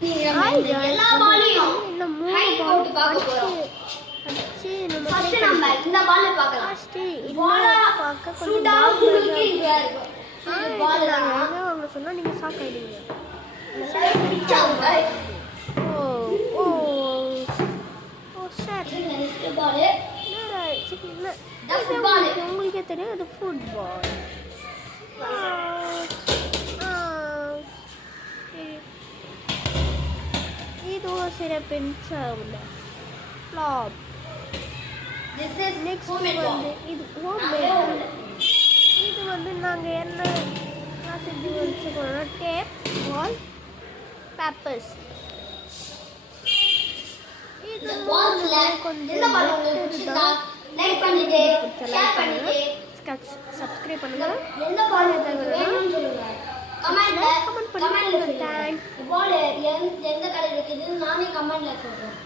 எல்லா பாலையும் ஹைட் போட்டு பார்க்க போறோம். ஃபர்ஸ்ட் நம்ம இந்த பால் பார்க்கலாம். பால் பார்க்க கொஞ்சம் குலுக்கி இங்க இருக்கும். பால் அவங்க சொன்னா நீங்க ஷாக் ஆயிடுவீங்க. ஓ ஓ ஓ சார் நெக்ஸ்ட் பால் உங்களுக்கே தெரியும் அது ஃபுட்பால். இது சில பென்சாவில் ஃப்ளாப். நெக்ஸ்ட் வந்து இது ஹோம்மேட். இது வந்து நாங்கள் என்ன செஞ்சு வச்சுக்கோன்னா டேப் பால் பேப்பர்ஸ். இது கொஞ்சம் லைக் பண்ணிட்டு ஷேர் பண்ணிட்டு சப்ஸ்கிரைப் பண்ணுங்க. எந்த பால் வேணும்னு சொல்லுங்க. கமெண்ட்ல பண்ணுங்க. பால் எந்த கடையில் இருக்குதுன்னு நானே கமெண்ட்ல சொல்றேன்.